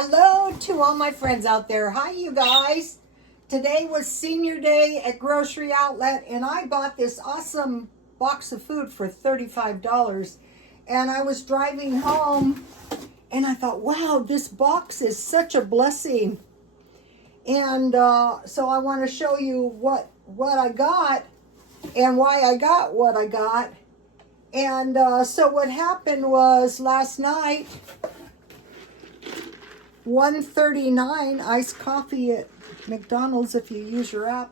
Hello to all my friends out there. Hi, you guys. Today was senior day at Grocery Outlet, and I bought this awesome box of food for $35. And I was driving home, and I thought, wow, this box is such a blessing. And so I want to show you what I got and why I got what I got. And so what happened was last night, 139 iced coffee at McDonald's if you use your app.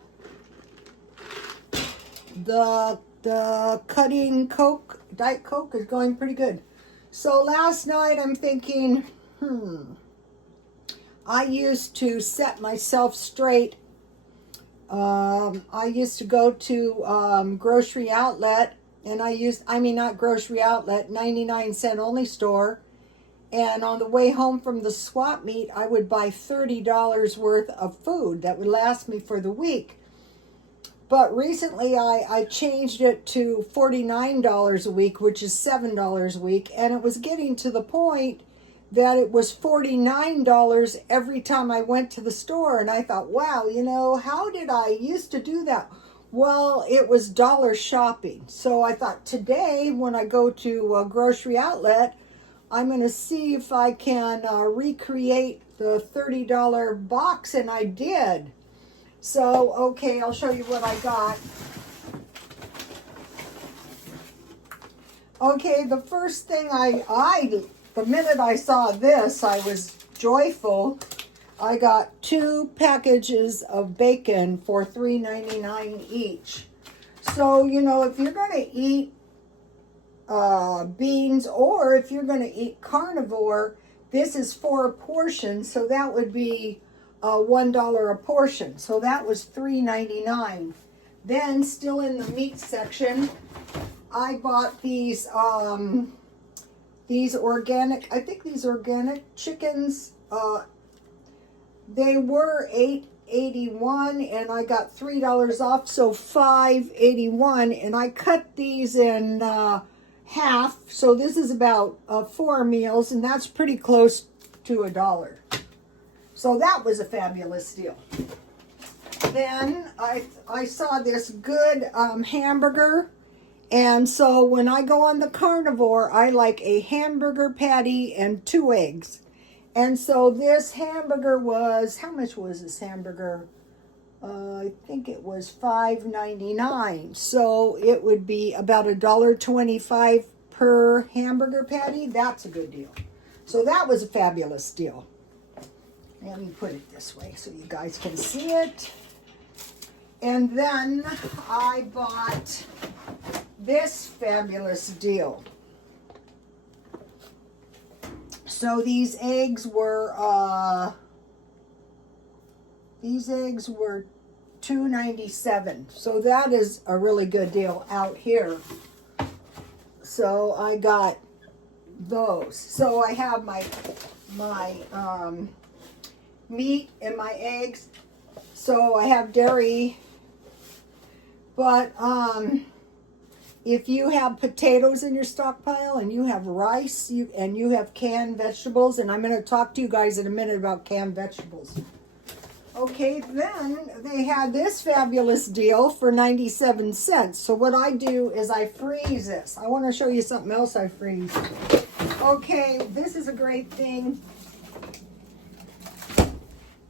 The cutting Coke, Diet Coke is going pretty good. So last night I'm thinking, I used to set myself straight. I used to go to Grocery Outlet, and not Grocery Outlet, 99-cent only store. And on the way home from the swap meet, I would buy $30 worth of food that would last me for the week. But recently I changed it to $49 a week, which is $7 a week. And it was getting to the point that it was $49 every time I went to the store. And I thought, wow, how did I used to do that? Well, it was dollar shopping. So I thought today when I go to a Grocery Outlet, I'm going to see if I can recreate the $30 box, and I did. So, okay, I'll show you what I got. Okay, the first thing the minute I saw this, I was joyful. I got 2 packages of bacon for $3.99 each. So, if you're going to eat beans, or if you're going to eat carnivore, this is 4 portions, so that would be $1 a portion. So that was $3.99. Then, still in the meat section, I bought these organic. I think these organic chickens. They were $8.81, and I got $3 off, so $5.81. And I cut these in half, so this is about 4 meals, and that's pretty close to $1. So that was a fabulous deal. Then I saw this good hamburger, and so when I go on the carnivore, I like a hamburger patty and 2 eggs. And so this hamburger was, how much was this hamburger? I think it was $5.99. So it would be about $1.25 per hamburger patty. That's a good deal. So that was a fabulous deal. Let me put it this way so you guys can see it. And then I bought this fabulous deal. So these eggs were $2.97. So that is a really good deal out here. So I got those. So I have my meat and my eggs. So I have dairy, but if you have potatoes in your stockpile and you have rice and you have canned vegetables, and I'm going to talk to you guys in a minute about canned vegetables. Okay, then they had this fabulous deal for 97 cents. So what I do is I freeze this. I want to show you something else I freeze. Okay, this is a great thing.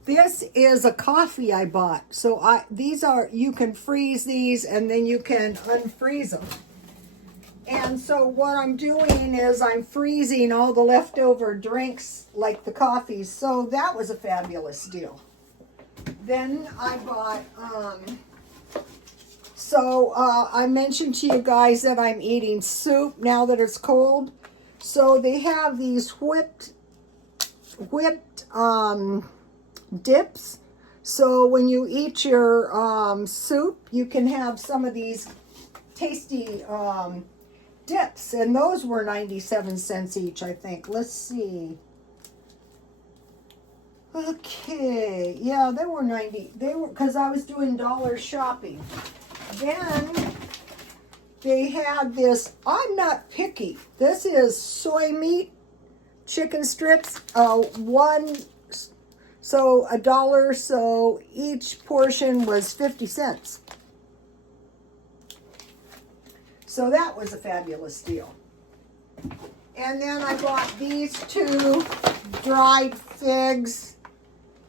This is a coffee I bought. So you can freeze these and then you can unfreeze them. And so what I'm doing is I'm freezing all the leftover drinks like the coffees. So that was a fabulous deal. Then I bought, I mentioned to you guys that I'm eating soup now that it's cold. So they have these whipped dips. So when you eat your soup, you can have some of these tasty dips, and those were 97 cents each, I think. Let's see. Okay, yeah, they were because I was doing dollar shopping. Then they had this, I'm not picky. This is soy meat chicken strips, one, so $1, so each portion was 50 cents. So that was a fabulous deal. And then I bought these 2 dried figs,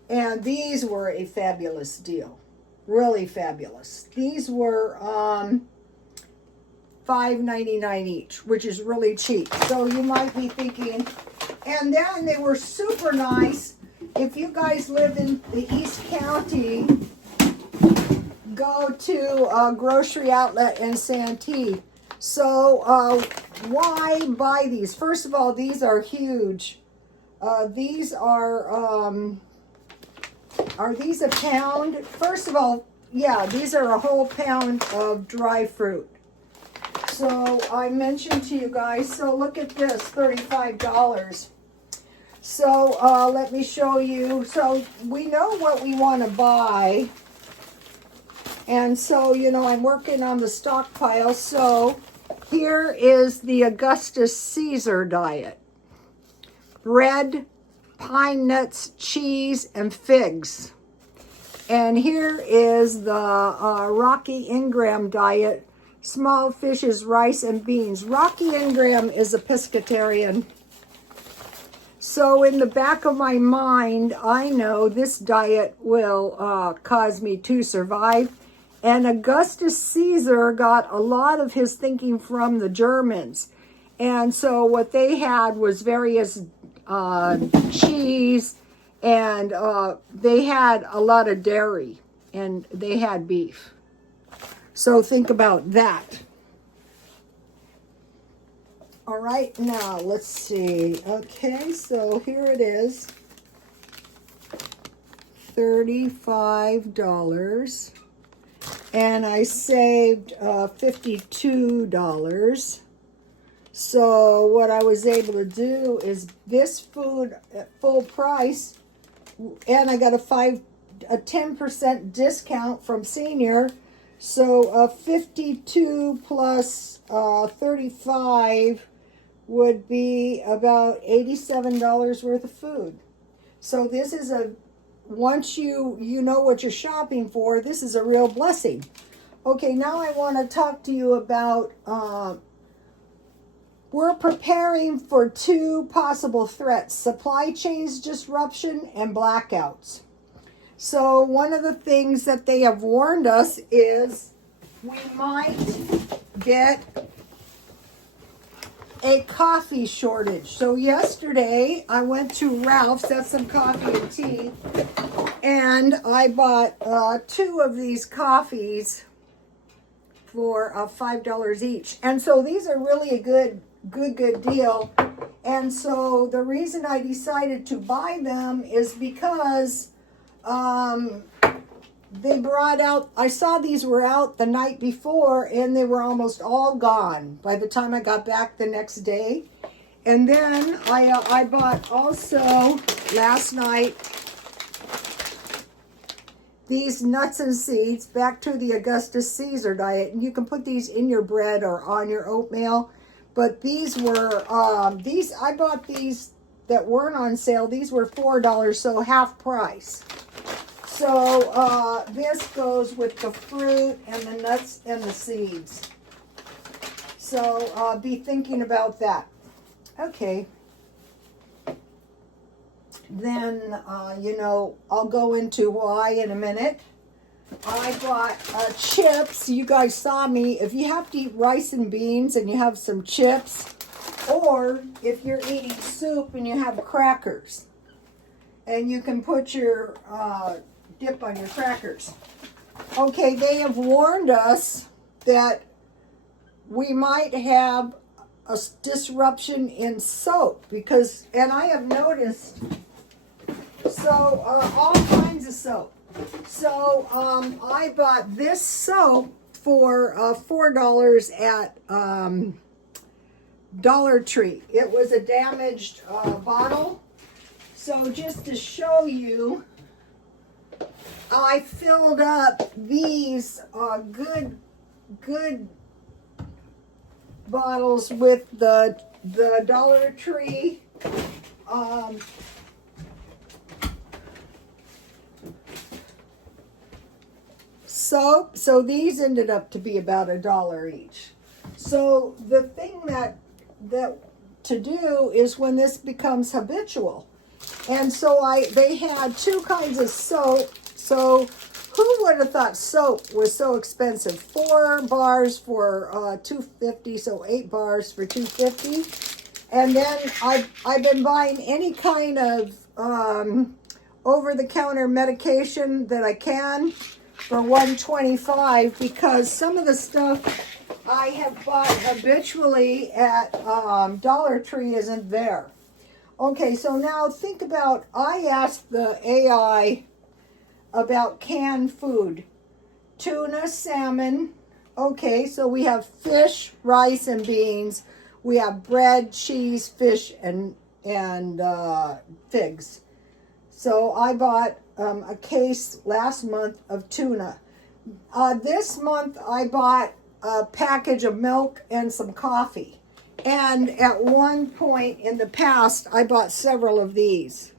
and these were a fabulous deal. Really fabulous. These were $5.99 each, which is really cheap. So you might be thinking, and then they were super nice. If you guys live in the East County, go to a grocery outlet in Santee. So why buy these? First of all, these are huge. These are these a pound? First of all, yeah, these are a whole pound of dry fruit. So I mentioned to you guys, so look at this, $35. So let me show you. So we know what we want to buy. And so, you know, I'm working on the stockpile. So here is the Augustus Caesar diet. Bread, pine nuts, cheese, and figs. And here is the Rocky Ingram diet. Small fishes, rice, and beans. Rocky Ingram is a pescatarian. So in the back of my mind, I know this diet will cause me to survive. And Augustus Caesar got a lot of his thinking from the Germans. And so what they had was various cheese, and they had a lot of dairy, and they had beef. So think about that. All right, now let's see. Okay, so here it is. $35. And I saved $52. So what I was able to do is this food at full price, and I got a 10% discount from Senior. So 52 plus 35 would be about $87 worth of food. So this is once you know what you're shopping for, this is a real blessing. Okay, now I want to talk to you about, we're preparing for 2 possible threats: supply chains disruption and blackouts. So one of the things that they have warned us is we might get a coffee shortage. So yesterday I went to Ralph's, that's some coffee and tea, and I bought 2 of these coffees for $5 each. And so these are really a good deal. And so the reason I decided to buy them is because they brought out, I saw these were out the night before, and they were almost all gone by the time I got back the next day. And then I bought also last night these nuts and seeds, back to the Augustus Caesar diet. And you can put these in your bread or on your oatmeal. But these were, I bought these that weren't on sale. These were $4, so half price. So this goes with the fruit and the nuts and the seeds. So be thinking about that. Okay. Then, I'll go into why in a minute. I bought chips. You guys saw me. If you have to eat rice and beans and you have some chips, or if you're eating soup and you have crackers, and you can put your dip on your crackers. Okay, they have warned us that we might have a disruption in soap because, and I have noticed, so all kinds of soap. So I bought this soap for $4 at Dollar Tree. It was a damaged bottle. So just to show you, I filled up these good bottles with the Dollar Tree Um, so these ended up to be about $1 each. So the thing that to do is when this becomes habitual. And so they had two kinds of soap. So who would have thought soap was so expensive? 4 bars for $2.50, so 8 bars for $2.50. And then I've been buying any kind of over-the-counter medication that I can for $1.25 because some of the stuff I have bought habitually at Dollar Tree isn't there. Okay, so now think about, I asked the AI about canned food. Tuna, salmon. Okay, so we have fish, rice, and beans. We have bread, cheese, fish, and figs. So I bought a case last month of tuna. This month I bought a package of milk and some coffee. And at one point in the past, I bought several of these.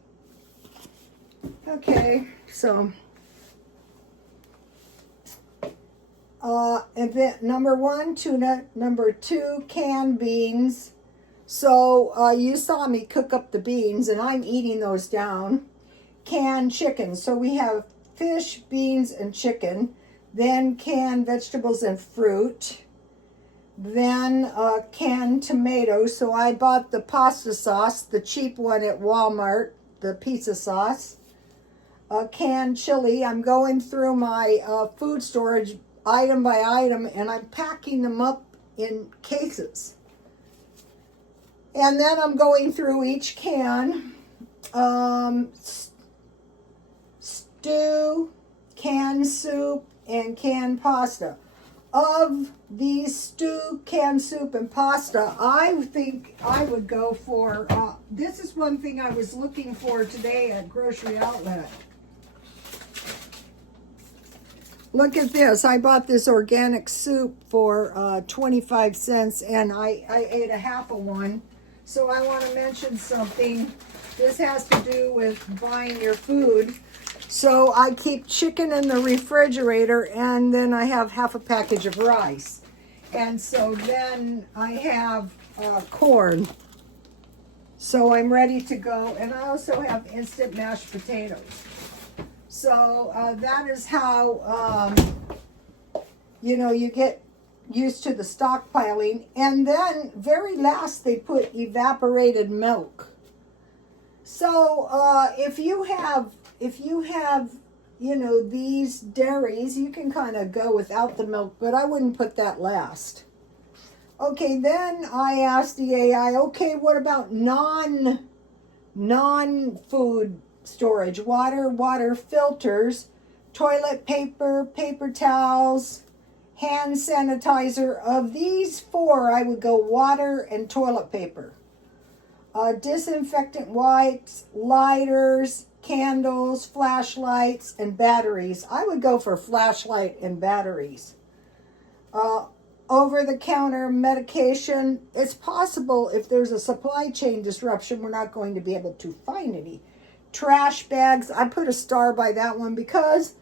Okay, so and then number 1, tuna. Number 2, canned beans. So you saw me cook up the beans, and I'm eating those down. Canned chicken. So we have fish, beans, and chicken. Then canned vegetables and fruit. Then canned tomatoes. So I bought the pasta sauce, the cheap one at Walmart, the pizza sauce. Canned chili. I'm going through my food storage item by item, and I'm packing them up in cases. And then I'm going through each can. Stew, canned soup, and canned pasta. Of these stew, canned soup, and pasta, I think I would go for, this is one thing I was looking for today at Grocery Outlet. Look at this. I bought this organic soup for 25 cents, and I ate a half of one. So I want to mention something. This has to do with buying your food. So I keep chicken in the refrigerator, and then I have half a package of rice. And so then I have corn. So I'm ready to go. And I also have instant mashed potatoes. So that is how, you get used to the stockpiling. And then very last, they put evaporated milk. So if you have, these dairies, you can kind of go without the milk, but I wouldn't put that last. Okay, then I asked the AI, okay, what about non-food storage? Water filters, toilet paper, paper towels, hand sanitizer. Of these 4, I would go water and toilet paper. Disinfectant wipes, lighters, candles, flashlights, and batteries. I would go for flashlight and batteries. Over-the-counter medication. It's possible if there's a supply chain disruption, we're not going to be able to find any. Trash bags. I put a star by that one because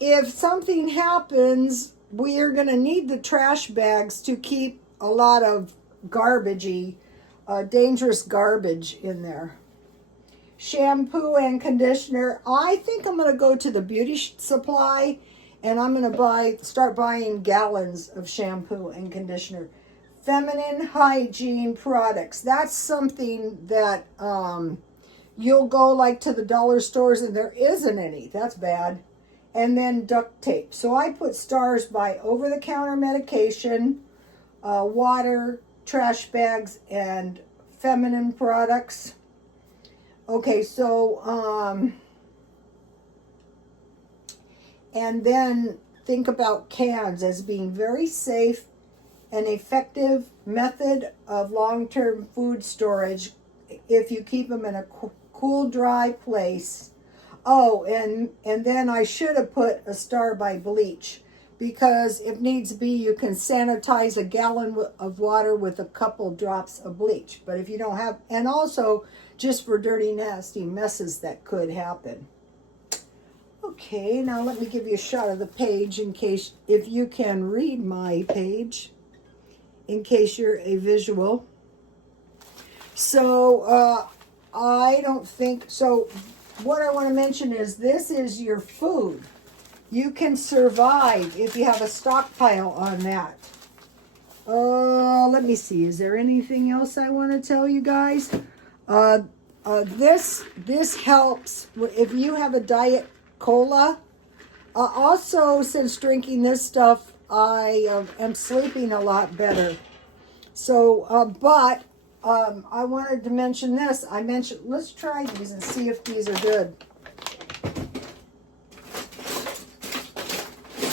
if something happens, we are going to need the trash bags to keep a lot of garbagey, dangerous garbage in there. Shampoo and conditioner. I think I'm going to go to the beauty supply, and I'm going to start buying gallons of shampoo and conditioner. Feminine hygiene products. That's something that you'll go like to the dollar stores and there isn't any. That's bad. And then duct tape. So I put stars by over-the-counter medication, water, trash bags, and feminine products. Okay, so, and then think about cans as being very safe and effective method of long-term food storage if you keep them in a cool, dry place. Oh, and then I should have put a star by bleach. because if needs be, you can sanitize a gallon of water with a couple drops of bleach. But if you don't have, and also just for dirty, nasty messes that could happen. Okay, now let me give you a shot of the page in case, if you can read my page, in case you're a visual. So, I don't think, so what I want to mention is this is your food. You can survive if you have a stockpile on that. Let me see. Is there anything else I want to tell you guys? This helps if you have a diet cola. Also, since drinking this stuff, I am sleeping a lot better. So, but I wanted to mention this. Let's try these and see if these are good.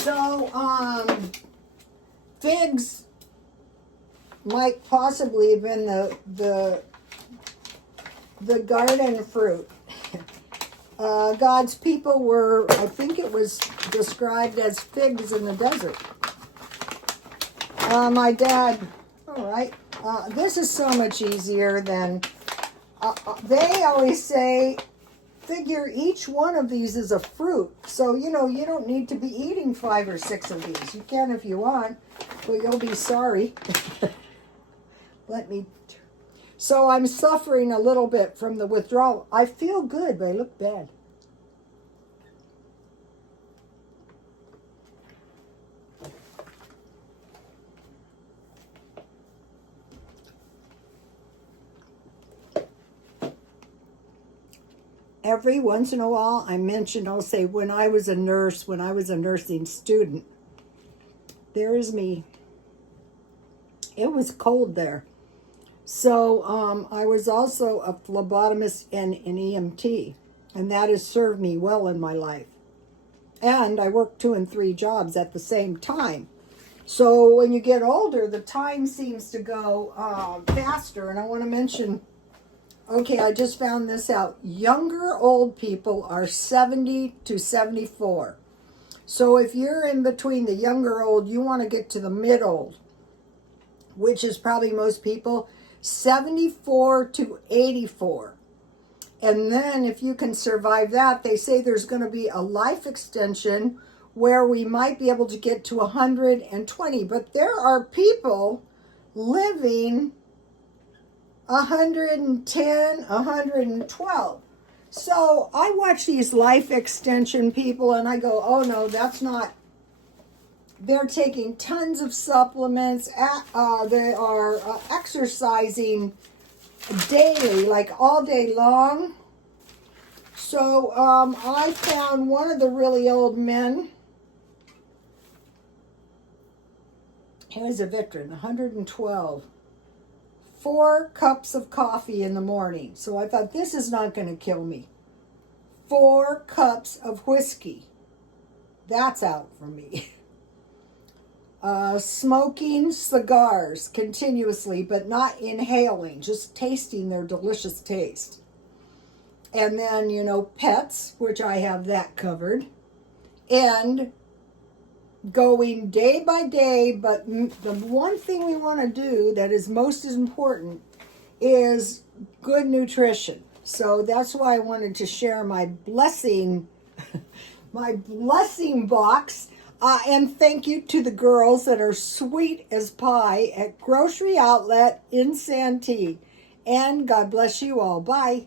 So, figs might possibly have been the garden fruit. God's people were, I think it was described as figs in the desert. My dad, all right, this is so much easier than, they always say, figure each one of these is a fruit. So, you don't need to be eating 5 or 6 of these. You can if you want, but you'll be sorry. So I'm suffering a little bit from the withdrawal. I feel good, but I look bad. Every once in a while, I'll say, when I was a nurse, when I was a nursing student, there's me. It was cold there. So I was also a phlebotomist and an EMT, and that has served me well in my life. And I worked 2 and 3 jobs at the same time. So when you get older, the time seems to go faster. And I want to mention, okay, I just found this out. Younger old people are 70 to 74. So if you're in between the younger old, you want to get to the mid-old, which is probably most people, 74 to 84. And then if you can survive that, they say there's going to be a life extension where we might be able to get to 120. But there are people living 110, 112. So I watch these life extension people and I go, oh no, that's not. They're taking tons of supplements. They are exercising daily, like all day long. So I found one of the really old men. Here's a veteran, 112. 4 cups of coffee in the morning. So I thought, this is not going to kill me. 4 cups of whiskey. That's out for me. Smoking cigars continuously, but not inhaling, just tasting their delicious taste. And then, pets, which I have that covered. And going day by day, but the one thing we want to do that is most important is good nutrition. So that's why I wanted to share my blessing, my blessing box. And thank you to the girls that are sweet as pie at Grocery Outlet in Santee. And God bless you all. Bye.